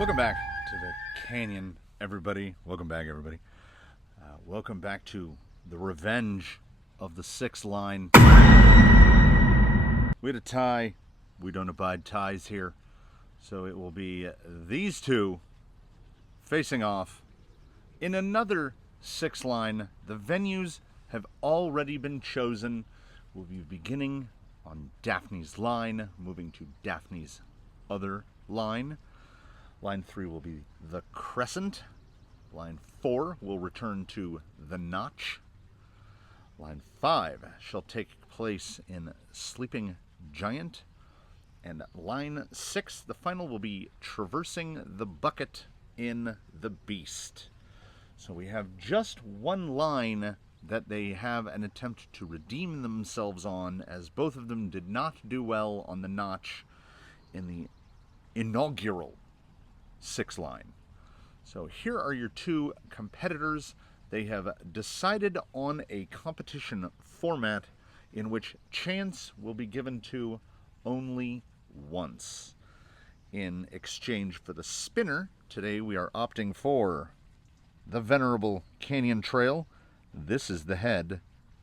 Welcome back to the canyon, everybody. Welcome back, everybody. Welcome back to the revenge of the 6 line. We had a tie. We don't abide ties here. So it will be these two facing off in another 6 line. The venues have already been chosen. We'll be beginning on Daphne's line, moving to Daphne's other line. Line 3 will be the Crescent. Line 4 will return to the Notch. Line 5 shall take place in Sleeping Giant. And line 6, the final, will be Traversing the Bucket in the Beast. So we have just one line that they have an attempt to redeem themselves on, as both of them did not do well on the Notch in the inaugural 6 line. So here are your two competitors. They have decided on a competition format in which chance will be given to only once. In exchange for the spinner, today we are opting for the venerable Canyon Trail. This is the head.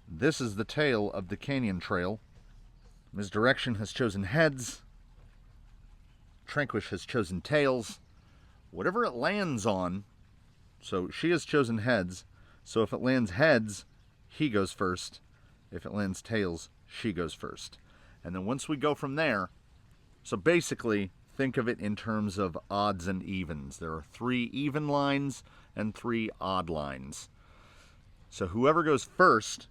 This is the tail of the Canyon Trail. Ms. Direction has chosen heads. Tranquish has chosen tails. Whatever it lands on, so she has chosen heads, so if it lands heads, he goes first. If it lands tails, she goes first. And then once we go from there, so basically think of it in terms of odds and evens. There are 3 even lines and 3 odd lines. So whoever goes first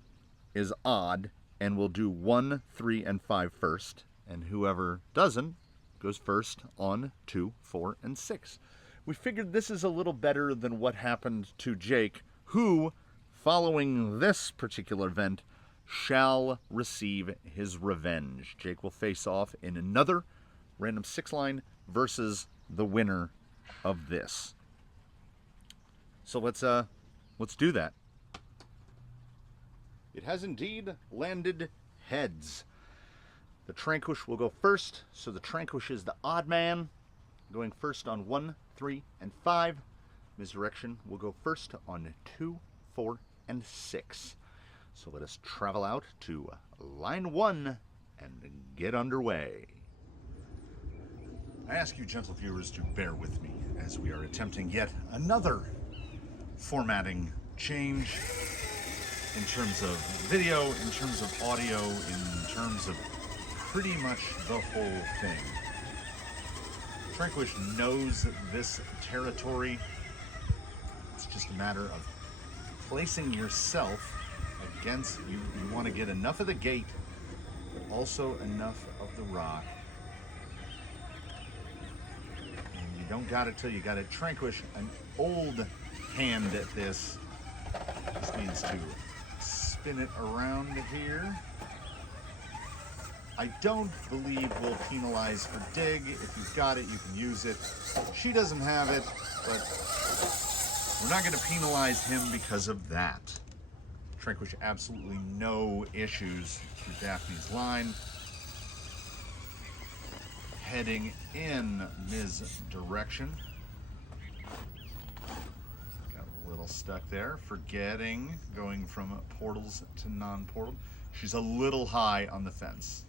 is odd and will do 1, 3, and 5 first. And whoever doesn't goes first on 2, 4, and 6. We figured this is a little better than what happened to Jake, who, following this particular event, shall receive his revenge. Jake will face off in another random 6 line versus the winner of this. So let's do that. It has indeed landed heads. The Tranquish will go first, so the Tranquish is the odd man, going first on 1, 3, and 5. Misdirection will go first on 2, 4, and 6. So let us travel out to line 1 and get underway. I ask you, gentle viewers, to bear with me as we are attempting yet another formatting change in terms of video, in terms of audio, in terms of pretty much the whole thing. Tranquish knows this territory. It's just a matter of placing yourself against, you want to get enough of the gate, but also enough of the rock. And you don't got it till you got it. Tranquish, an old hand at this. This means to spin it around here. I don't believe we'll penalize for dig. If you've got it, you can use it. She doesn't have it, but we're not going to penalize him because of that. Tranquish, absolutely no issues through Daphne's line. Heading in Ms. Direction. Got a little stuck there, forgetting, going from portals to non-portal. She's a little high on the fence.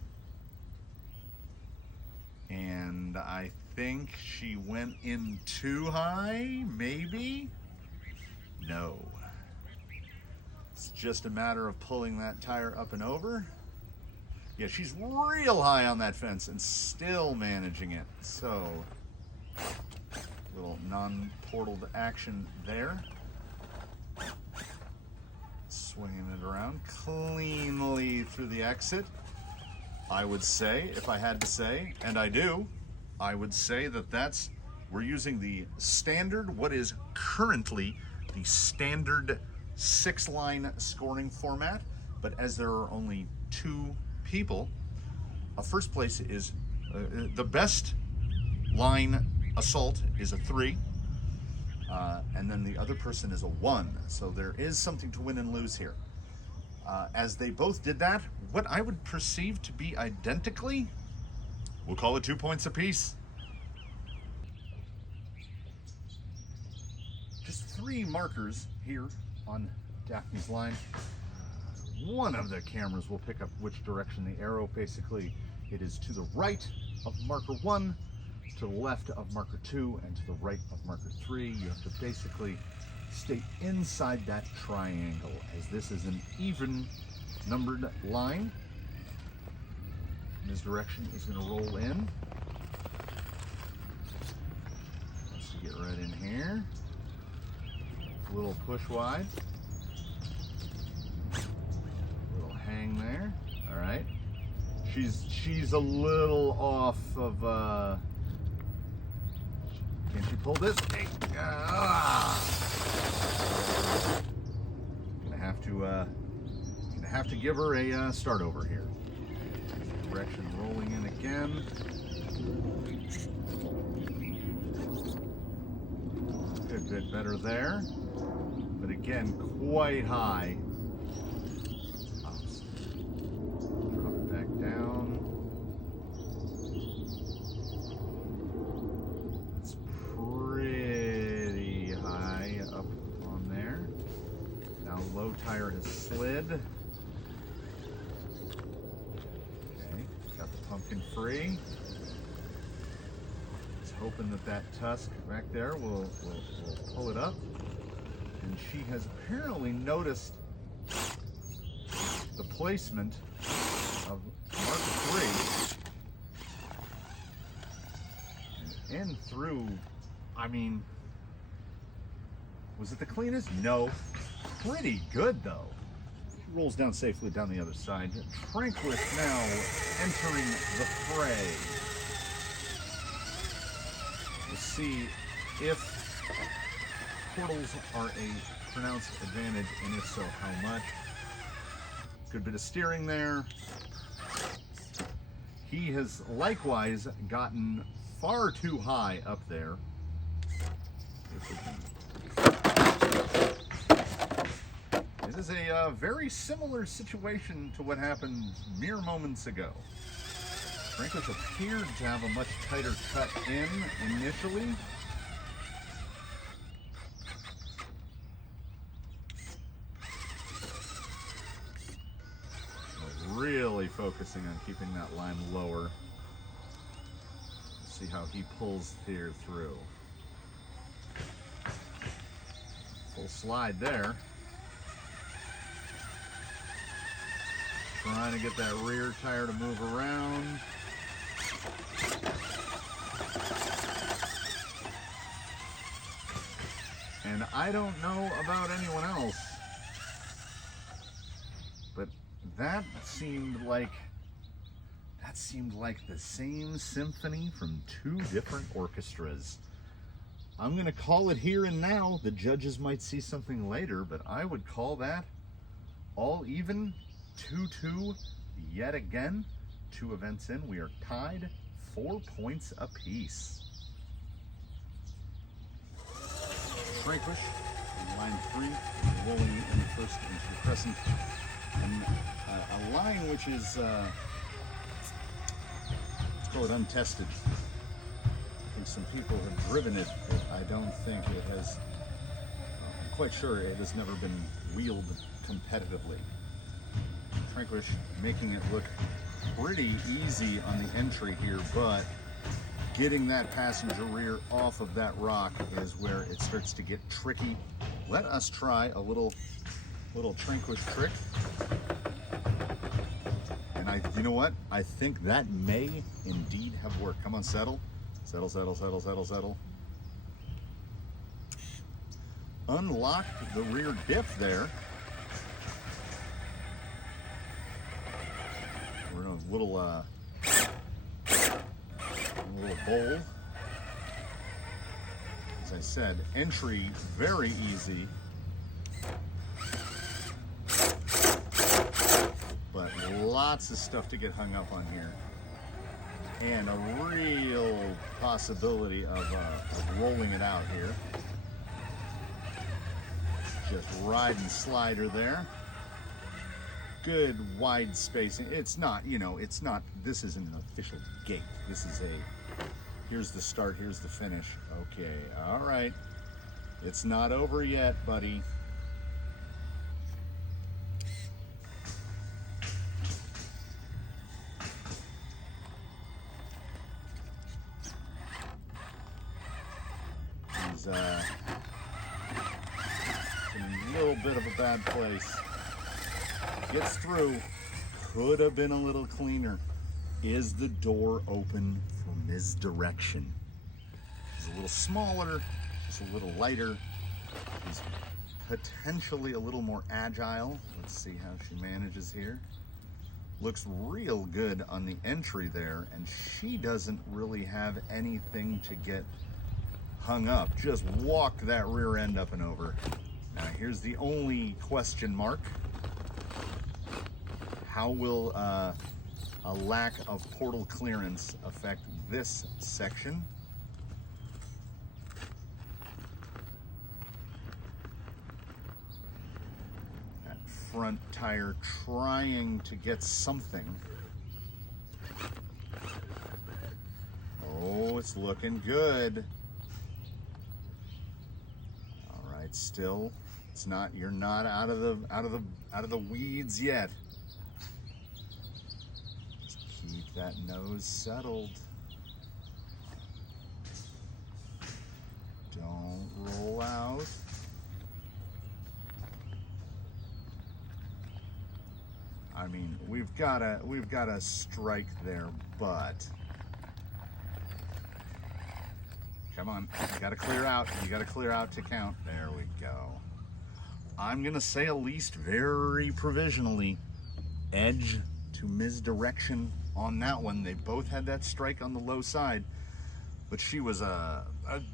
And I think she went in too high, maybe? No. It's just a matter of pulling that tire up and over. Yeah, she's real high on that fence and still managing it. So, little non-portaled action there. Swinging it around cleanly through the exit. I would say, if I had to say, and I do, I would say that we're using the standard, what is currently the standard 6 line scoring format, but as there are only 2 people, a first place is, the best line assault is a 3, and then the other person is a 1, so there is something to win and lose here. As they both did that, what I would perceive to be identically, we'll call it 2 points apiece. 3 markers here on Daphne's line. One of the cameras will pick up which direction the arrow, basically it is to the right of marker 1, to the left of marker 2, and to the right of marker 3. You have to basically stay inside that triangle, as this is an even numbered line. This direction is going to roll in. Let's get right in here. A little push wide. A little hang there. All right. She's a little off of. Can she pull this? Hey, Gonna have to give her a start over here. Direction rolling in again. Good bit better there, but again quite high. Oops. Drop it back down. It's pretty high up on there. Now low tire has slid. Pumpkin free. Just hoping that tusk back there will pull it up. And she has apparently noticed the placement of marker 3. And in through, I mean, was it the cleanest? No. Pretty good though. Rolls down safely down the other side. Tranquilus now entering the fray. We'll see if portals are a pronounced advantage, and if so, how much. Good bit of steering there. He has likewise gotten far too high up there. If we can. This is a very similar situation to what happened mere moments ago. Tranquilus appeared to have a much tighter cut in initially. Really focusing on keeping that line lower. See how he pulls here through. Full slide there. Trying to get that rear tire to move around. And I don't know about anyone else, but that seemed like the same symphony from 2 different orchestras. I'm going to call it here and now. The judges might see something later, but I would call that all even. 2-2 yet again. 2 events in, we are tied 4 points apiece. Tranquilus in line 3, rolling in first into the crescent, and a line which is let's call it untested. I think some people have driven it, but I don't think it has. I'm quite sure it has never been wheeled competitively. Tranquilus making it look pretty easy on the entry here, but getting that passenger rear off of that rock is where it starts to get tricky. Let us try a little Tranquilus trick. And you know what? I think that may indeed have worked. Come on, settle. Settle, settle, settle, settle, settle. Unlocked the rear diff there. We're in a little bowl. As I said, entry very easy, but lots of stuff to get hung up on here, and a real possibility of rolling it out here. Just ride and slider there. Good wide spacing. It's not, it's not, this isn't an official gate. This is here's the start, here's the finish. Okay, all right. It's not over yet, buddy. He's in a little bit of a bad place. Gets through. Could have been a little cleaner. Is the door open for misdirection? He's a little smaller, just a little lighter. He's potentially a little more agile. Let's see how she manages here. Looks real good on the entry there, and she doesn't really have anything to get hung up. Just walk that rear end up and over. Now here's the only question mark. How will a lack of portal clearance affect this section? That front tire trying to get something. Oh, it's looking good. All right, still, it's not. You're not out of the weeds yet. Keep that nose settled. Don't roll out. I mean, we've got a strike there, but come on, you gotta clear out. You gotta clear out to count. There we go. I'm gonna say at least very provisionally, edge to misdirection on that one. They both had that strike on the low side, but she was a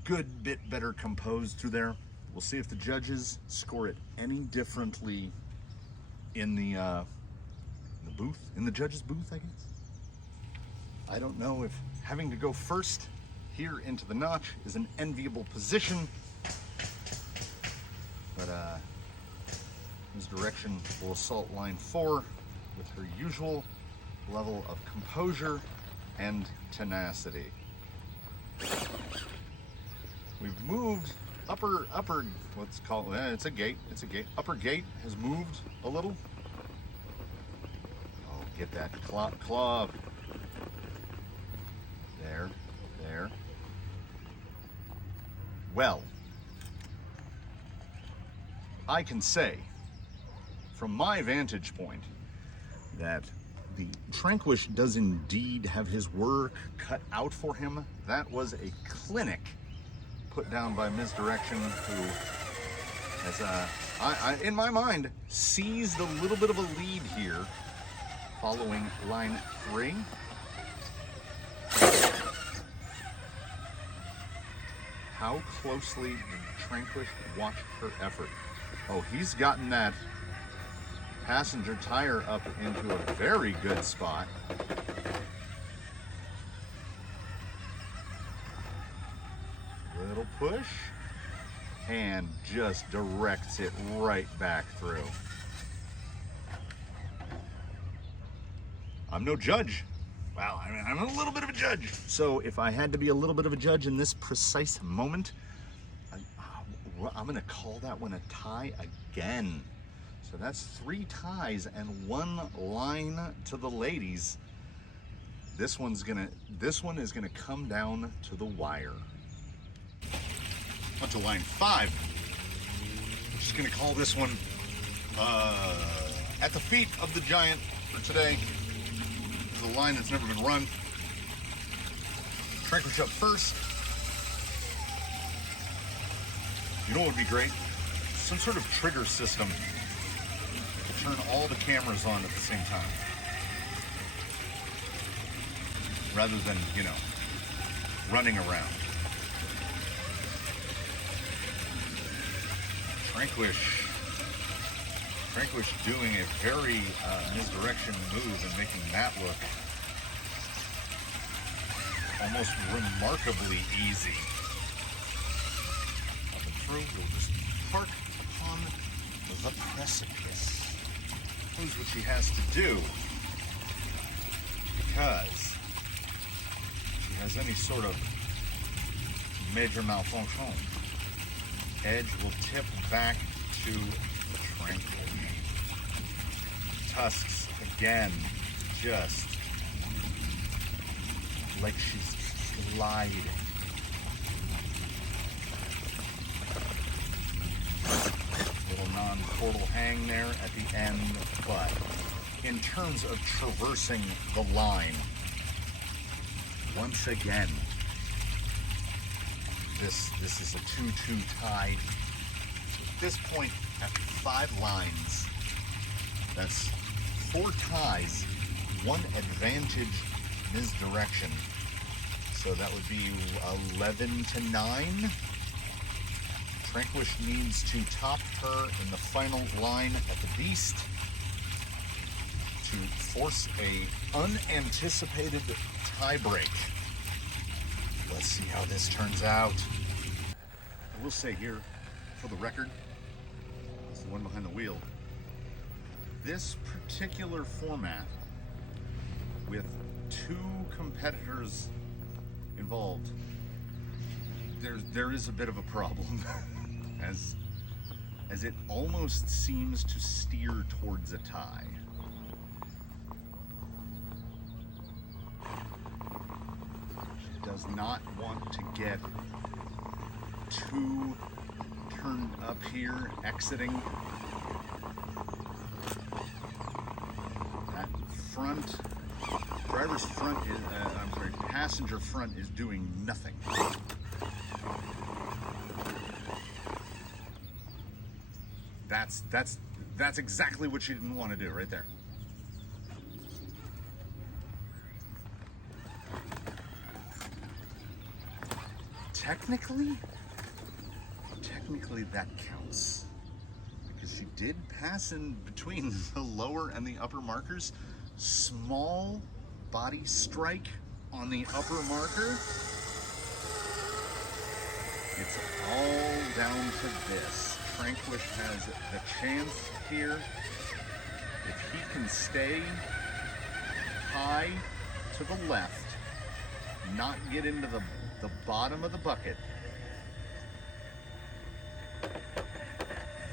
good bit better composed through there. We'll see if the judges score it any differently in the booth, in the judges' booth, I guess. I don't know if having to go first here into the notch is an enviable position, but misdirection will assault line 4 with her usual level of composure and tenacity. We've moved upper, let's call it, it's a gate, upper gate has moved a little. Oh, get that club. There. Well, I can say, from my vantage point, that the Tranquish does indeed have his work cut out for him. That was a clinic put down by Misdirection, who has, in my mind, seized a little bit of a lead here following line 3. How closely did Tranquish watch her effort? Oh, he's gotten that passenger tire up into a very good spot. Little push, and just directs it right back through. I'm no judge. Well, I mean, I'm a little bit of a judge. So if I had to be a little bit of a judge in this precise moment, I'm gonna call that one a tie again. So that's 3 ties and 1 line to the ladies. This one is gonna come down to the wire. Up to line 5. I'm just gonna call this one at the feet of the giant for today. It's a line that's never been run. Tranquish up first. You know what would be great? Some sort of trigger system to turn all the cameras on at the same time. Rather than, running around. Tranquish doing a very misdirection move and making that look almost remarkably easy. Up and through, we'll just park upon the precipice. Knows what she has to do, because she has any sort of major malfunction. Edge will tip back to the Tranquil. Tusks again, just like she's gliding. Little non-portal hang there at the end, but in terms of traversing the line, once again, this is a 2-2 tie. At this point, at 5 lines, that's 4 ties, 1 advantage misdirection. So that would be 11-9. Tranquish needs to top her in the final line at the beast to force a unanticipated tie break. Let's see how this turns out. I will say here, for the record, it's the one behind the wheel. This particular format, with 2 competitors involved, there is a bit of a problem, as it almost seems to steer towards a tie. Does not want to get too turned up here, exiting. That front, driver's front is, passenger front is doing nothing. That's exactly what she didn't want to do right there. Technically that counts, because she did pass in between the lower and the upper markers. Small body strike on the upper marker. It's all down to this. Tranquish has the chance here. If he can stay high to the left, not get into the bottom of the bucket.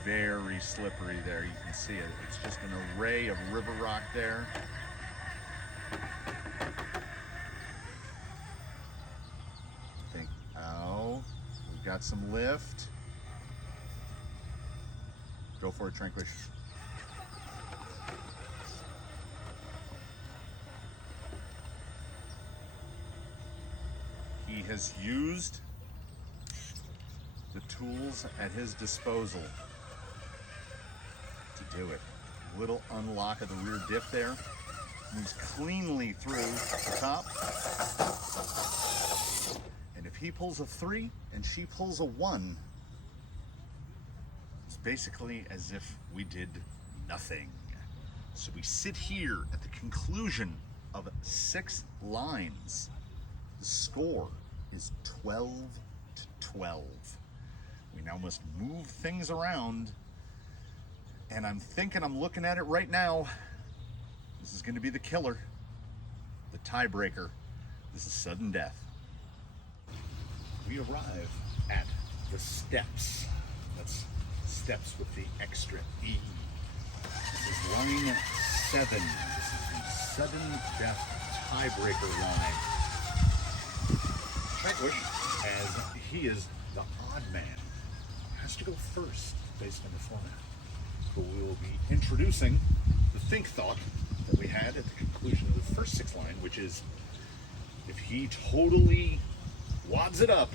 Very slippery there, you can see it. It's just an array of river rock there. Oh, we've got some lift. Go for it, Tranquish. He has used the tools at his disposal to do it. Little unlock of the rear diff there. Moves cleanly through the top. And if he pulls a 3 and she pulls a 1, it's basically as if we did nothing. So we sit here at the conclusion of 6 lines. The score is 12-12. We now must move things around, and I'm looking at it right now. This is going to be the killer, the tiebreaker. This is sudden death. We arrive at the steps. That's steps with the extra E. This is line 7. This is the sudden death tiebreaker line. Tranquish, as he is the odd man, has to go first based on the format. But we will be introducing the think thought that we had at the conclusion of the first 6 line, which is if he totally wads it up,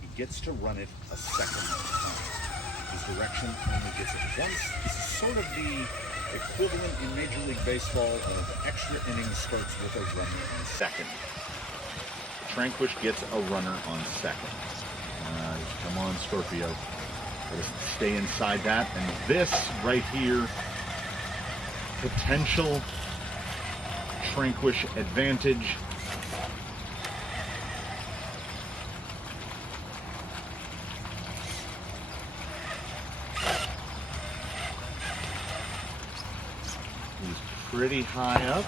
he gets to run it a second time. His direction only gets it once. This is sort of the equivalent in Major League Baseball of extra inning starts with a runner on second. Tranquish gets a runner on second. Come on, Scorpio. Just stay inside that. And this right here, potential Tranquish advantage. He's pretty high up.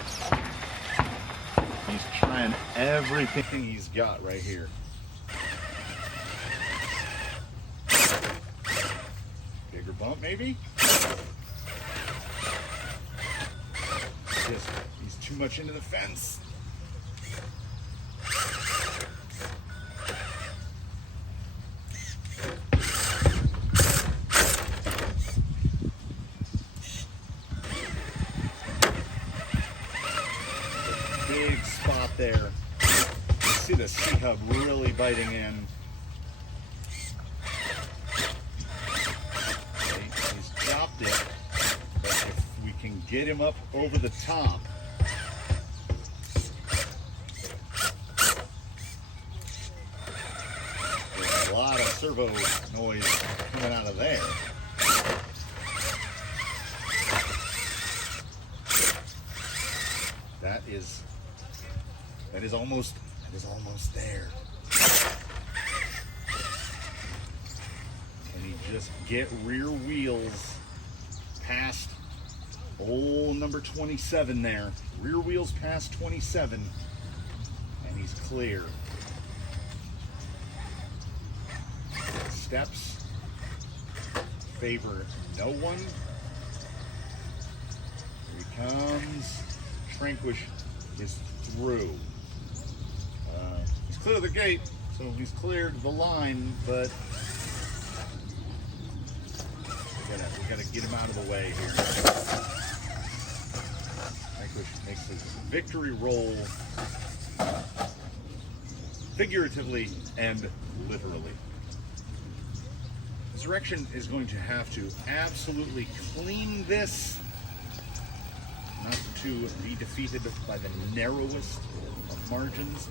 He's trying everything he's got right here. bump, maybe? Just, he's too much into the fence. Big spot there. You see the C-hub really biting in. He's dropped it, but if we can get him up over the top, there's a lot of servo noise coming out of there. That is almost there. Can he just get rear wheels past old number 27 there? Rear wheels past 27, and he's clear. Steps favor no one. Here he comes. Tranquish is through. He's clear of the gate, so he's cleared the line, but we gotta get him out of the way here. Tranquish makes his victory roll, figuratively and literally. Resurrection is going to have to absolutely clean this, not to be defeated by the narrowest of margins.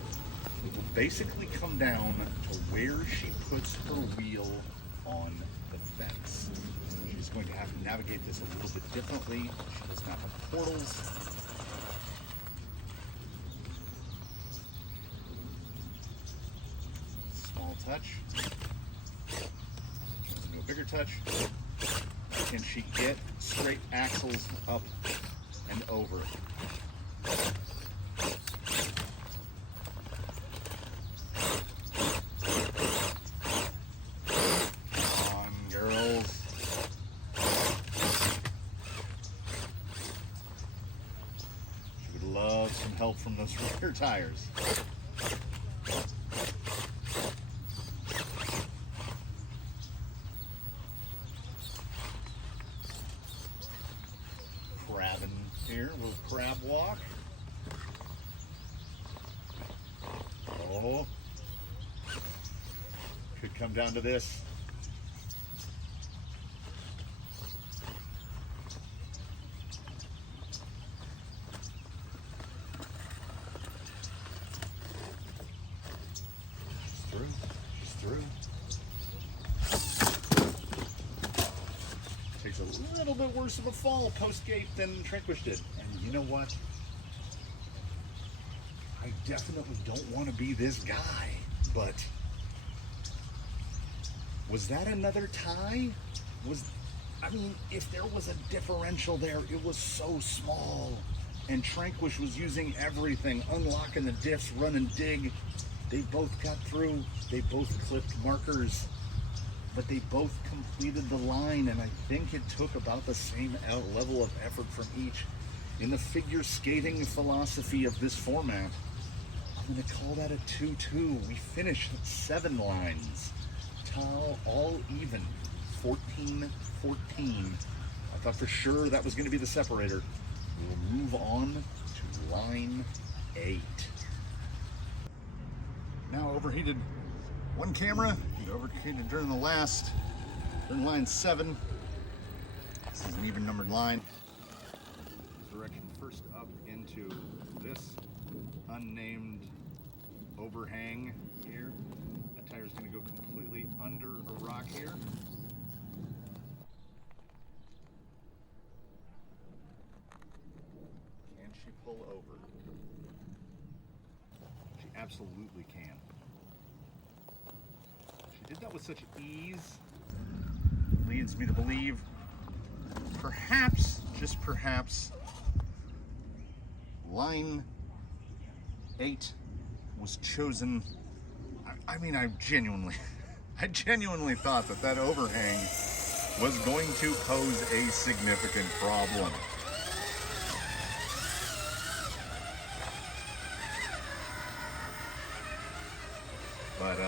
It will basically come down to where she puts her wheel on the fence. She's going to have to navigate this a little bit differently. She does not have portals. Small touch. No bigger touch. Can she get straight axles up and over? Help from those rear tires. Crabbing here, a little crab walk. Oh, could come down to this. Takes a little bit worse of a fall post-gate than Tranquish did. And you know what? I definitely don't want to be this guy, but was that another tie? I mean, if there was a differential there, it was so small. And Tranquish was using everything, unlocking the diffs, running dig. They both got through. They both clipped markers. But they both completed the line, and I think it took about the same level of effort from each. In the figure skating philosophy of this format, I'm going to call that a 2-2. We finished 7 lines. All even. 14-14. I thought for sure that was going to be the separator. We'll move on to line 8. Now overheated one camera. It overheated during line 7. This is an even numbered line. Resurrection first up into this unnamed overhang here. That tire is going to go completely under a rock here. Can she pull over? She absolutely can. She did that with such ease. Leads me to believe, perhaps, just perhaps, line 8 was chosen. I mean, I genuinely thought that overhang was going to pose a significant problem. But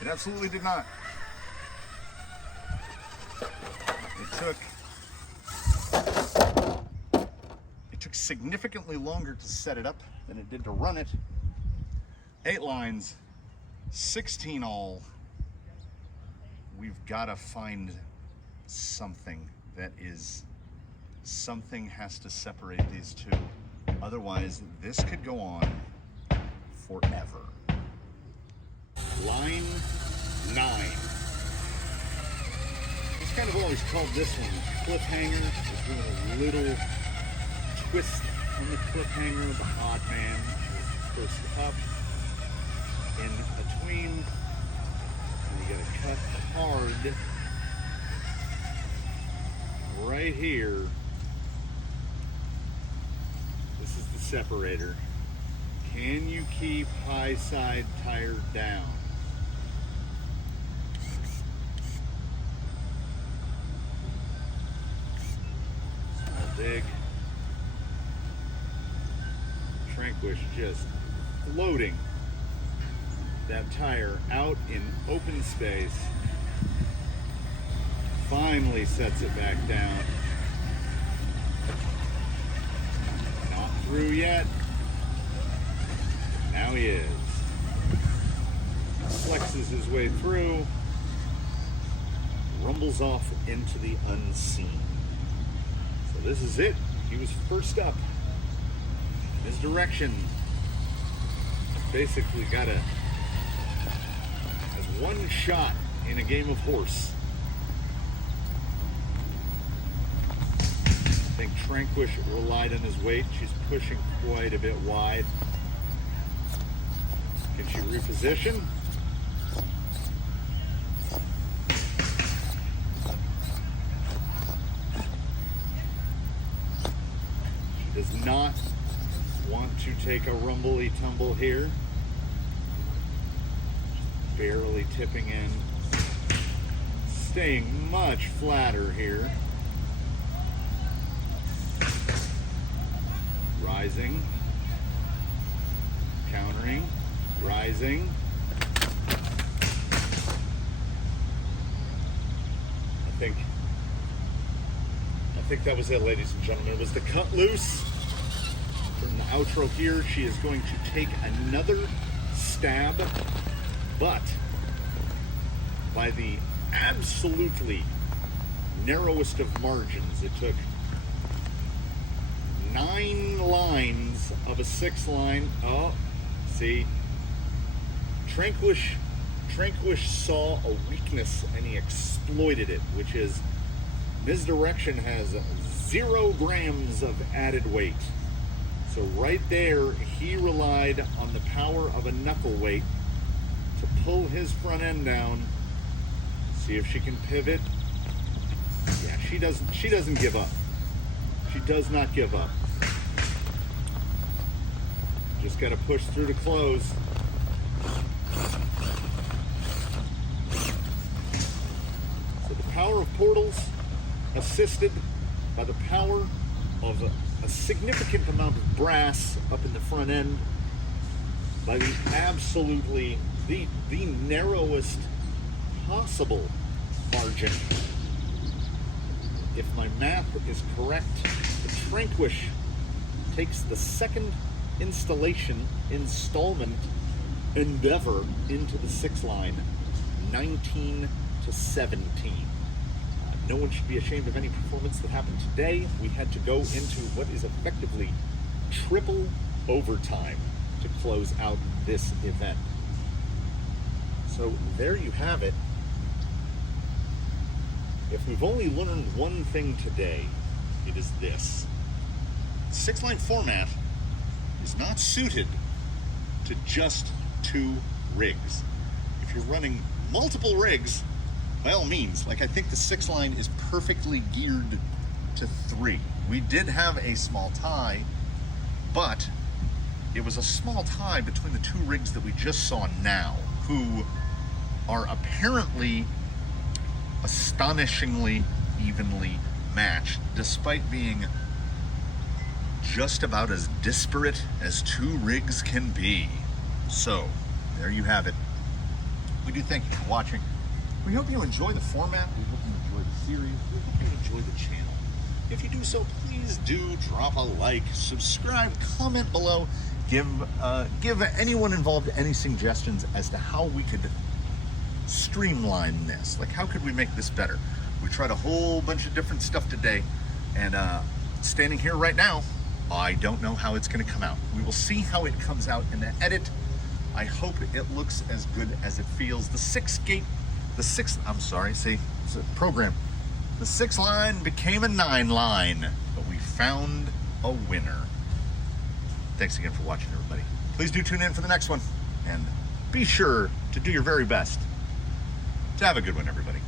it absolutely did not. It took significantly longer to set it up than it did to run it. 8 lines, 16 all. We've got to find something something has to separate these two. Otherwise, this could go on forever. Line 9. It's kind of always called this one cliffhanger. It's doing a little twist on the cliffhanger. The odd man is first up, in between, and you gotta cut hard right here. This is the separator. Can you keep high side tire down? Dig. Tranquish just floating that tire out in open space. Finally sets it back down. Not through yet. Now he is. Flexes his way through. Rumbles off into the unseen. So this is it. He was first up. His direction basically has one shot in a game of horse. I think Tranquish relied on his weight. She's pushing quite a bit wide. Can she reposition? She does not want to take a rumbly tumble here. Barely tipping in. Staying much flatter here. Rising. Countering. Rising. I think that was it, ladies and gentlemen. It was the cut loose. From the outro here, she is going to take another stab, but by the absolutely narrowest of margins. It took 9 lines of a 6 line. Oh, see, Tranquish saw a weakness and he exploited it, which is Misdirection has 0 grams of added weight. So right there, he relied on the power of a knuckle weight to pull his front end down. See if she can pivot. Yeah, she doesn't give up. She does not give up. Just got to push through to close. So the power of portals, assisted by the power of a significant amount of brass up in the front end, by the absolutely the narrowest possible margin. If my math is correct, the Tranquish takes the second installment endeavor into the 6 line, 19-17. No one should be ashamed of any performance that happened today. We had to go into what is effectively triple overtime to close out this event. So there you have it. If we've only learned one thing today, it is this. 6-line format is not suited to just 2 rigs. If you're running multiple rigs, by all means, like I think the 6-line is perfectly geared to 3. We did have a small tie, but it was a small tie between the 2 rigs that we just saw now, who are apparently astonishingly evenly matched, despite being just about as disparate as two rigs can be. So, there you have it. We do thank you for watching. We hope you enjoy the format. We hope you enjoy the series. We hope you enjoy the channel. If you do so, please do drop a like, subscribe, comment below. Give anyone involved any suggestions as to how we could streamline this. Like, how could we make this better? We tried a whole bunch of different stuff today, and standing here right now, I don't know how it's going to come out. We will see how it comes out in the edit. I hope it looks as good as it feels. The 6 line became a 9 line, but we found a winner. Thanks again for watching, everybody. Please do tune in for the next one, and be sure to do your very best to have a good one, everybody.